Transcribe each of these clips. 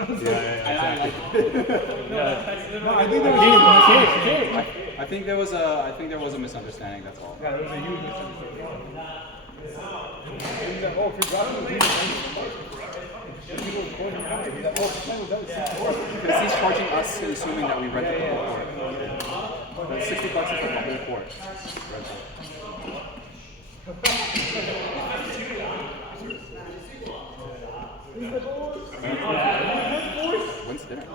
I think there was a misunderstanding. That's all. Yeah, there was a huge misunderstanding. Because he's charging us, assuming that we rented the whole court. But $60 is like the whole court. When's dinner?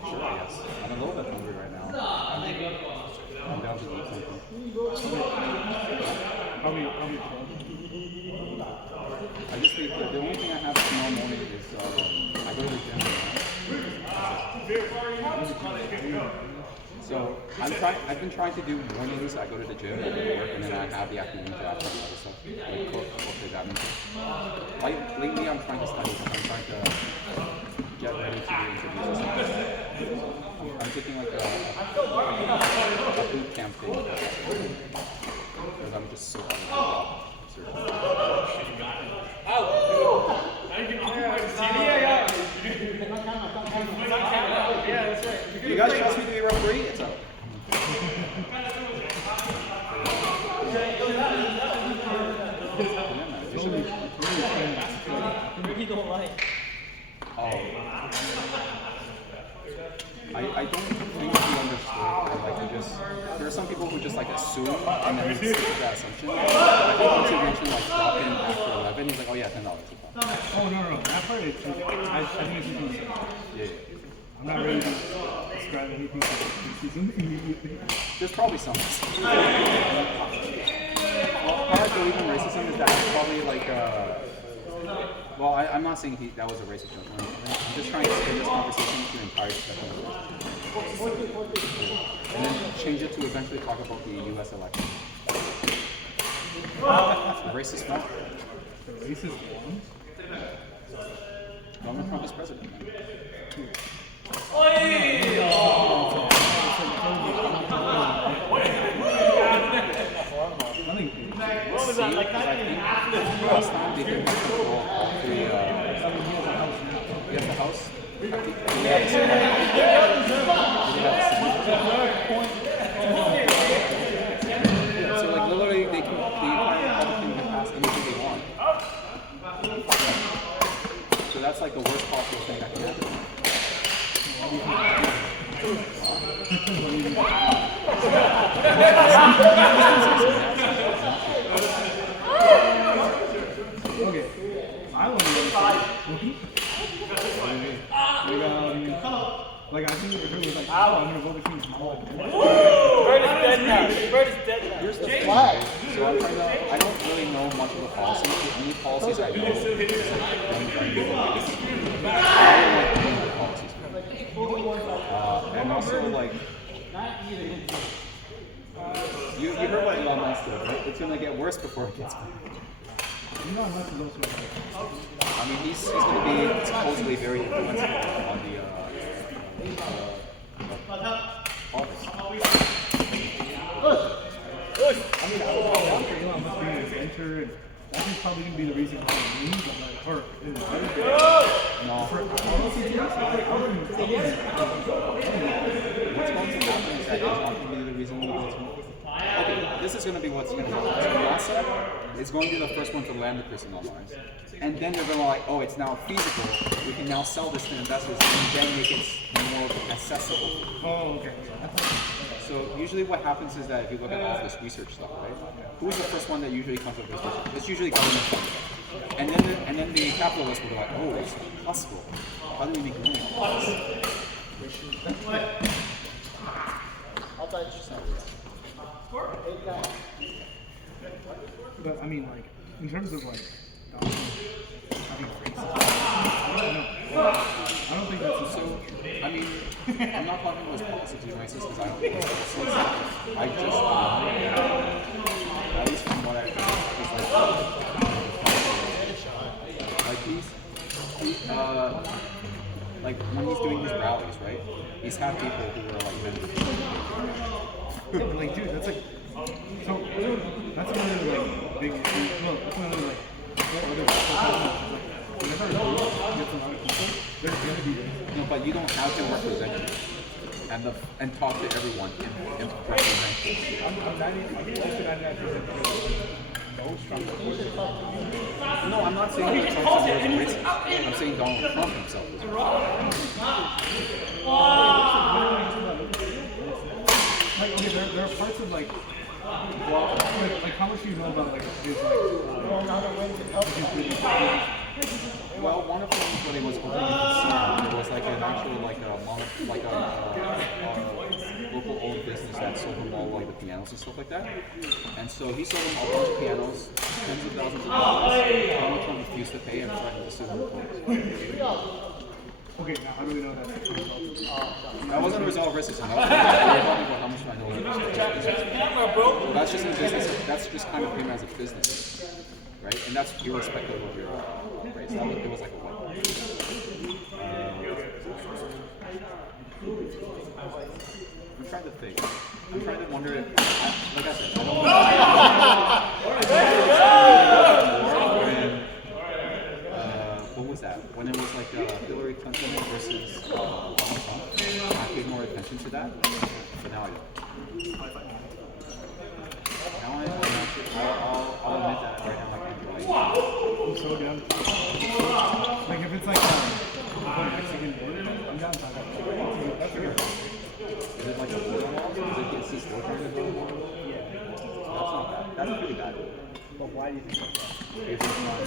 Sure, I guess. I'm a little bit hungry right now. I'm down to eat something. I just think the only thing I have tomorrow morning is I go to the gym. So I've been trying to do mornings. I go to the gym, I go to work, and then I have the afternoon to after other stuff, like cook, play badminton. Lately, I'm trying to study. I'm trying to get ready to do interviews. I'm taking like a boot camp thing because I'm just so out of the job. You guys trust me to be referee? It's up. I don't think he understood. Like there are some people who just like assume and then stick to that assumption. I think once you mentioned like drop in after 11, he's like, oh yeah, $10. Oh no, that part is. I think it's just. Yeah. I'm not ready to describe anything for the season immediately. There's probably some. Well, part of believing racism is that it's probably like well, I'm not saying that was a racist joke. I'm just trying to spin this conversation to entire discussion of racism. And then change it to eventually talk about the U.S. election. The racist one. The racist one? Donald Trump is president, man. What was that like? Last time they didn't control all three. He has the house. He has the Senate. So like literally, the Republican can pass anything they want. So that's like the worst possible thing that can happen. Okay. I want to know. Like I think it was like, I'm gonna vote between small and big. Bird is dead now. Bird is dead now. Here's the flag. So I'm trying to, I don't really know much of the policies. The only policies I know is like policies. And also like you heard what Elon Musk said, right? It's gonna get worse before it gets better. I mean, he's going to be supposedly very influential on the office. I mean, I don't know after Elon Musk being an inventor, and that is probably going to be the reason why he needs them, like, or No. What's going to happen is that he's not going to be the reason why okay, this is going to be what's going to happen. So NASA is going to be the first one to land the person on Mars. And then they're going to like, oh, it's now feasible. We can now sell this to investors and then make it more accessible. Oh, okay. So usually what happens is that if you look at all this research stuff, right? Who's the first one that usually comes up with research? It's usually government funding. And then the capitalists will be like, oh, it's possible. How do we make money off this? But I mean, like, in terms of like, having racism, I don't think that's so. I mean, I'm not talking about his policies being racist because I don't think it's racist. I just, at least from what I heard, he's like when he's doing his rallies, right? He's had people who are like members. yeah, like, dude, that's like, so that's another like big issue. No, that's another like, what other like, But you don't have to represent you and talk to everyone and represent you. I'm close to 99% most Trump supporters. No, I'm not saying that Trump supporters are racist. I'm saying Donald Trump himself is Like, okay, there are parts of like, well, like how much do you know about like his Well, one of the things when it was opening in Casino, it was like an actual local owned business that sold him all like the pianos and stuff like that. And so he sold him a bunch of pianos, tens of thousands of dollars. Donald Trump refused to pay and threatened to sue him. Okay, now how do we know that? That wasn't a result of racism. That was talking about how much I know of racism. Well, that's just a business. That's just kind of him as a business, right? And that's irrespective of your race. It was like a white. I'm trying to think. I'm trying to wonder if, like I said, I don't know. What was that? When it was like Hillary Clinton versus Donald Trump, I paid more attention to that, but now I don't. Now I'll admit that right now I can't relate. I'm so down. Like if it's like Mexican border, I'm down for that. That's a good one. Is it like a border wall? Is it against this border? Yeah. That's not bad. That's pretty bad. But why do you think that's that? It's not.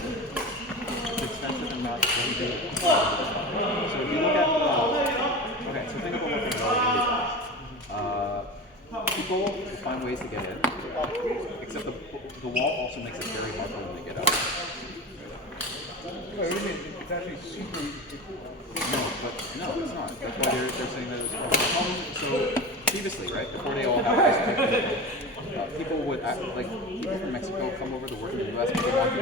It's expensive and not very good. So if you look at okay, so think about what people will find ways to get in, except the wall also makes it very hard for them to get out. What do you mean? It's actually super easy. No, it's not. That's why they're saying that it's a problem. So previously, right, before they all had this people would act, like people from Mexico come over to work in the U.S. because they want to be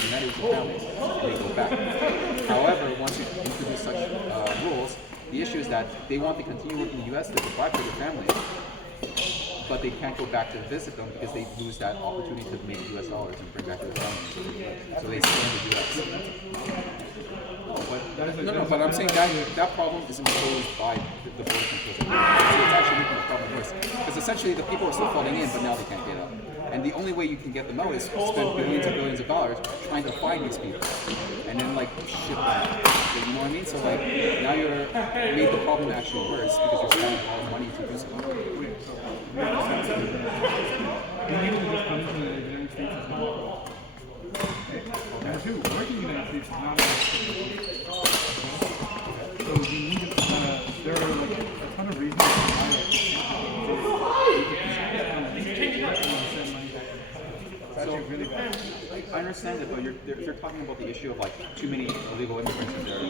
reunited with their families, and they go back. However, once you introduce such rules, the issue is that they want to continue working in the U.S. to provide for their families, but they can't go back to visit them because they lose that opportunity to make U.S. dollars and bring back their families. So they stay in the U.S. But I'm saying that problem isn't posed by the border control. So it's actually making the problem worse. Because essentially the people are still falling in, but now they can't get out. And the only way you can get them out is spend billions and billions of dollars trying to find these people. And then like ship them out. You know what I mean? So like now you're made the problem actually worse because you're spending all the money to do so. Number two, working in the United States is not so you need there are like a ton of reasons why it's actually really bad. I understand it, but they're talking about the issue of like too many illegal immigrants in there.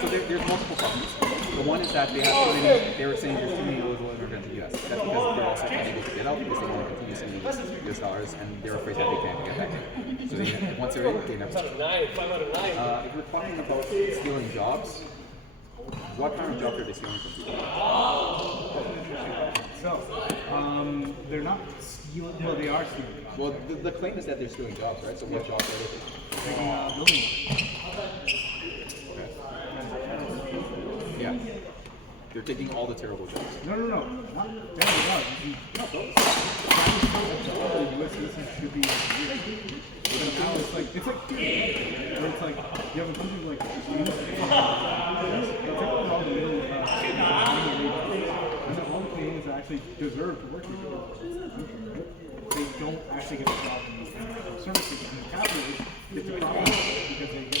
So there's multiple problems. The one is that they have too many. They were saying there's too many illegal immigrants in the U.S. That's because they're also unable to get out because they want to continue sending U.S. dollars, and they're afraid that they can't get back in. So once they're in, they never stop. If we're talking about stealing jobs, what kind of jobs are they stealing from people? So, they're not stealing. Well, they are stealing. Well, the claim is that they're stealing jobs, right? So what jobs are they taking? Building. Yeah. They're taking all the terrible jobs. No. Not terrible jobs. No, those. The U.S. citizens should be. But now it's like where it's like you have a bunch of like they'll take all the middle and then all the Canadians that actually deserve to work here, they don't actually get a job in these services. And the capitalists get the problem because they get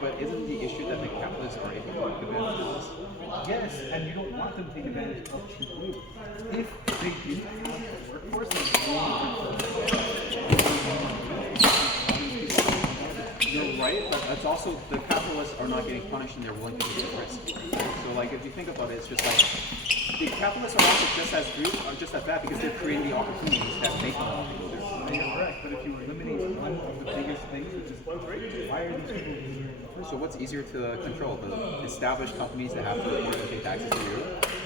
But isn't the issue that the capitalists are able to take advantage of this? yes, and you don't want them to take advantage of cheap labor. If they do have a workforce You're right, but that's also the capitalists are not getting punished and they're willing to take the risk. So like if you think about it, it's just like the capitalists are also just as bad because they're creating the opportunities that make them want to go there. You're correct, but if you eliminate one of the biggest things, which is why are these people here? So what's easier to control? The established companies that have to report and pay taxes to you,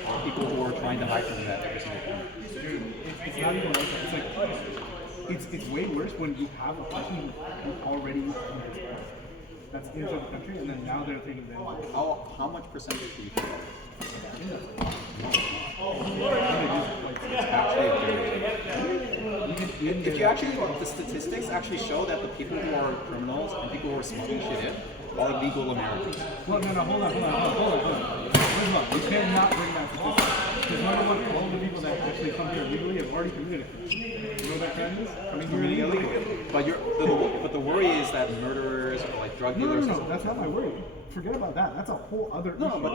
or people who are trying to hide from that every single time? Dude, it's not even like that. It's like it's way worse when you have a person who already that's inside the country, and then now they're taking advantage of it. How much percentage do you think that is? It's actually very. If you actually look, the statistics actually show that the people who are criminals and people who are smuggling shit in are legal Americans. Well, no, hold on. First of all, you cannot bring that statistic. Because number one, all the people that actually come here legally have already committed it. You know what that crime is? Coming here illegally. But the worry is that murderers or like drug dealers. No, that's not my worry. Forget about that. That's a whole other issue. No, but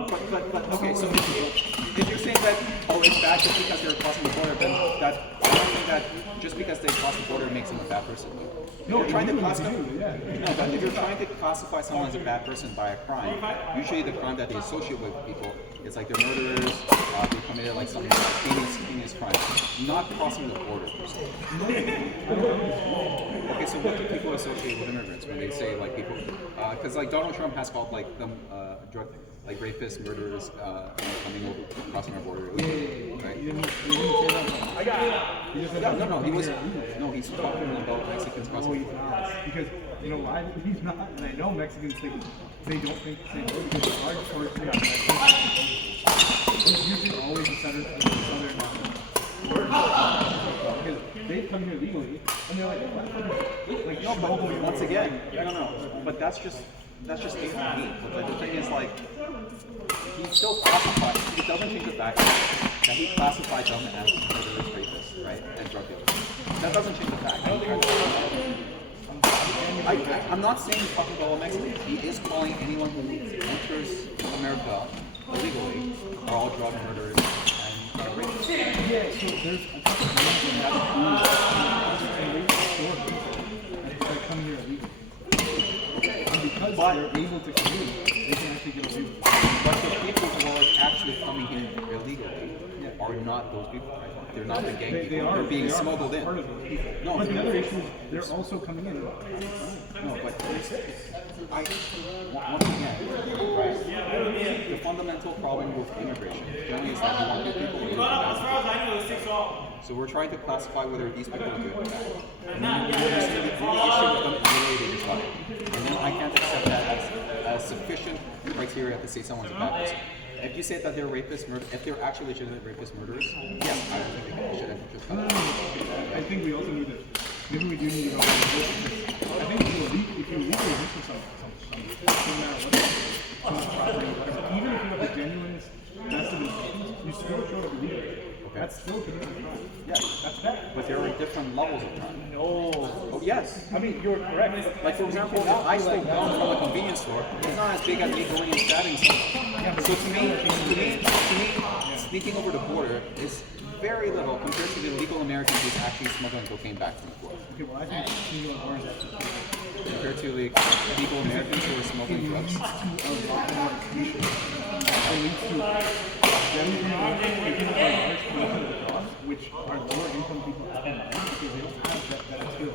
okay. So if you're saying that it's bad just because they're crossing the border, then I don't think that just because they cross the border makes them a bad person. No, You're trying to classify. yeah. No, but if you're trying to classify someone as a bad person by a crime, usually the crime that they associate with people is like they're murderers, they committed like some heinous crime, not crossing the border per se. Okay, so what do people associate with immigrants when they say like people? Because like Donald Trump has called like them drug like rapists, murderers coming over crossing our border. Right? You didn't say that. I got it. You just said Yeah, that. no, he was. No, he's talking about Mexicans crossing No, the he's border. not. Because, you know why he's not? And I know Mexicans think, they don't think the same way, because the large portion of Mexicans is usually always the southern border. Because they come here legally, and they're like No, but once again, no. But that's just hate on hate. But the thing is, like, he still classifies. It doesn't change the fact that he classified them as murderers, rapists, right, and drug dealers. That doesn't change the fact. I'm not saying he's talking about all Mexicans. He is calling anyone who enters America illegally are all drug murderers and rapists. Yeah, so there's a couple of things that come here illegally. And because they're able to come in, they can actually get away with it. But the people who are actually coming in illegally are not those people, right? They're not the gang people. They're being smuggled in. Part of those people. No, But the other issue is they're also coming in. No, but once again, right? The fundamental problem with immigration generally is that you want good people or you want bad people. So we're trying to classify whether these people are good or bad. And then the issue with them is really they just got it. And then I can't accept that as sufficient criteria to say someone's a bad person. If you say that they're rapists, if they're actually legitimate rapist murderers, yes, I don't think they should have just come. I think we also need to, maybe we do need to go over this. I think if you legally enter no matter what, someone's property, whatever, even if you have the genuinest, best of intentions, you still show up illegally. Okay. That's still committing a crime. Yeah, That's bad. but there are different levels of crime. No. Oh, yes. I mean, you're correct. Like, for example, if I stole gum from a convenience store, it's not as big as me going and stabbing someone. So to me, sneaking over the border is very little compared to the legal American who's actually smuggling cocaine back from the border. Okay, well, I think single orange is actually Compared to the legal Americans who are smuggling drugs. It leads to them taking a large portion of the jobs, which are lower income people have in mind because they don't have that skill.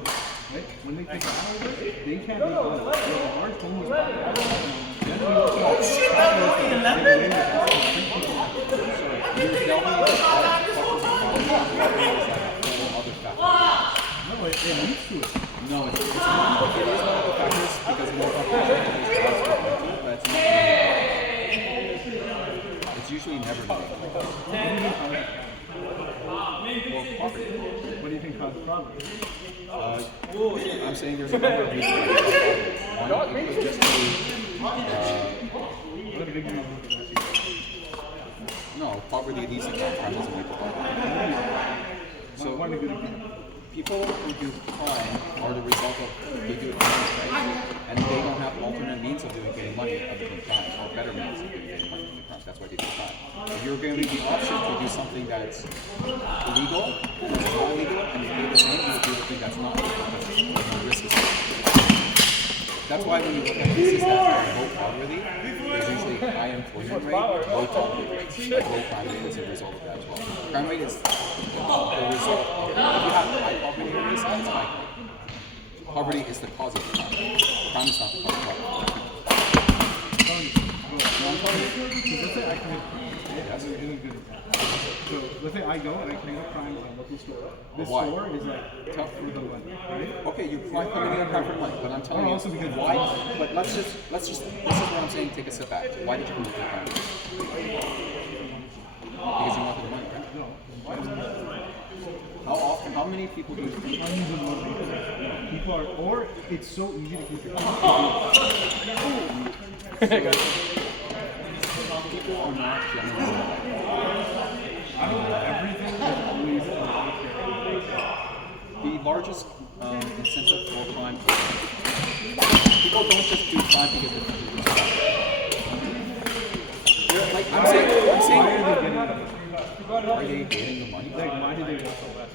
Right? When they take that over, they can't make money. They have a large homeless population. Oh shit, that was the 11? No, it leads to it. No, it is one of the factors because more population is jobs for people, but it's not. It's usually never the main. Well, poverty. What do you think causes poverty? I'm saying there's a number of reasons. One, it could just be, What are the big reasons for that? no, poverty leads to crime. Crime doesn't lead to poverty. So One good example. people who do crime are the result of they do it right, and they don't have alternate means of getting money other than crime, or better means of getting money than crime. That's why they do crime. If you're given the option to do something that's illegal and it's not legal, and you pay the same, you will do the thing that's not legal because the risk is That's why when you look at places that are low poverty, there's usually high employment rate, low poverty rates, and low crime rate as a result of that as well. Crime rate is the result of, if you have high poverty areas, it's high crime. Poverty is the cause of crime. Crime is not the cause of poverty. Let's say I commit Yes. good example. So let's say I go and I commit a crime at a local store. This Why? store is like tough for the money, right? Okay, you're committing a crime for money, but I'm telling you, Also because why? But let's just. This is what I'm saying. Take a step back. Why did you commit the crime? Because you wanted the money, right? No. How often? How many people do you think? Tons of motivation. People are, or it's so easy to keep your People are not generally. I don't think everything is always The largest incentive for crime. People don't just do crime because they're like I'm saying. Are they getting the money? like, why did they work so fast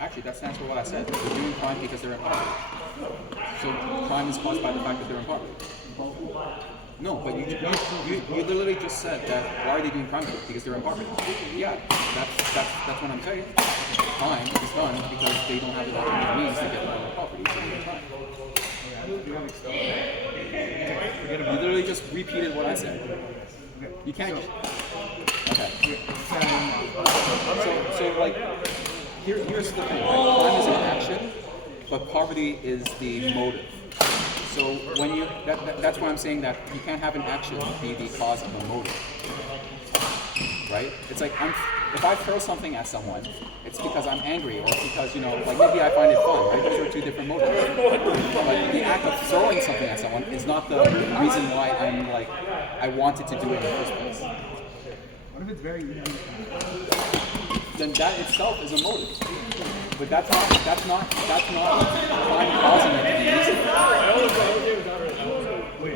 Actually, that stands for what I said. They're doing crime because they're in poverty. So crime is caused by the fact that they're in poverty. No, but you literally just said that why are they doing crime? Because they're in poverty. Yeah, that's what I'm saying. Crime is done because they don't have the alternative means to get out of poverty. So they do crime. You literally just repeated what I said. You can't. Okay. So like, here's the thing. Right? Crime is an action, but poverty is the motive. So when you, that's why I'm saying that you can't have an action be the cause of a motive, right? It's like if I throw something at someone, it's because I'm angry or it's because like maybe I find it fun, right? Those are two different motives. But the act of throwing something at someone is not the reason why I'm like I wanted to do it in the first place. What if it's very easy? Then that itself is a motive. But that's not crime causing it to be easy. Wait,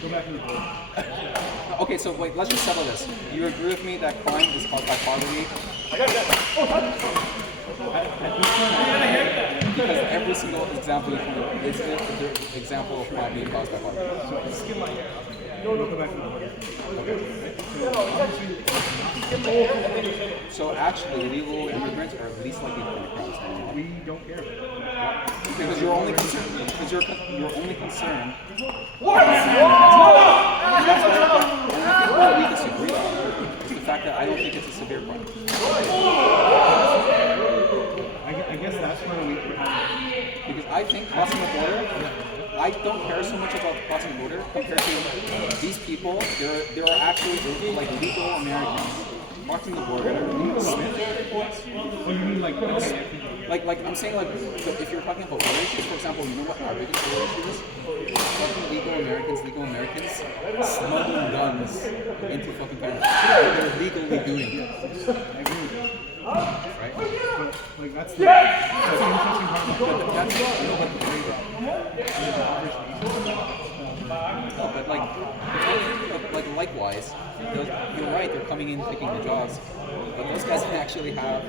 go back to the board. Okay, so wait, let's just settle this. You agree with me that crime is caused by poverty? Because every single example is the example of crime being caused by poverty. Go back to the board. So actually, illegal immigrants are least likely to commit crimes. We don't care about it. Because you're only concerned. Because you're only concerned. That's where we disagree on is the fact that I don't think it's a severe crime. I guess that's where we. Because I think crossing the border, I don't care so much about crossing the border compared to these people. There are actually like legal Americans crossing the border. What do you mean, like I'm saying like so if you're talking about border issues, for example, you know what our biggest border issue is? Fucking legal Americans smuggling guns into fucking Canada. They're legally doing it. I agree with you. Right? But like that's the interesting part about it. But likewise, you're right. They're coming in taking the jobs, but those guys actually have.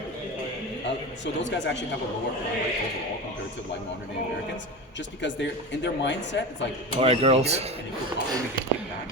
Those guys actually have a lower crime rate overall compared to like modern day Americans, just because they're in their mindset. It's like all right, girls. And they could probably get kicked back.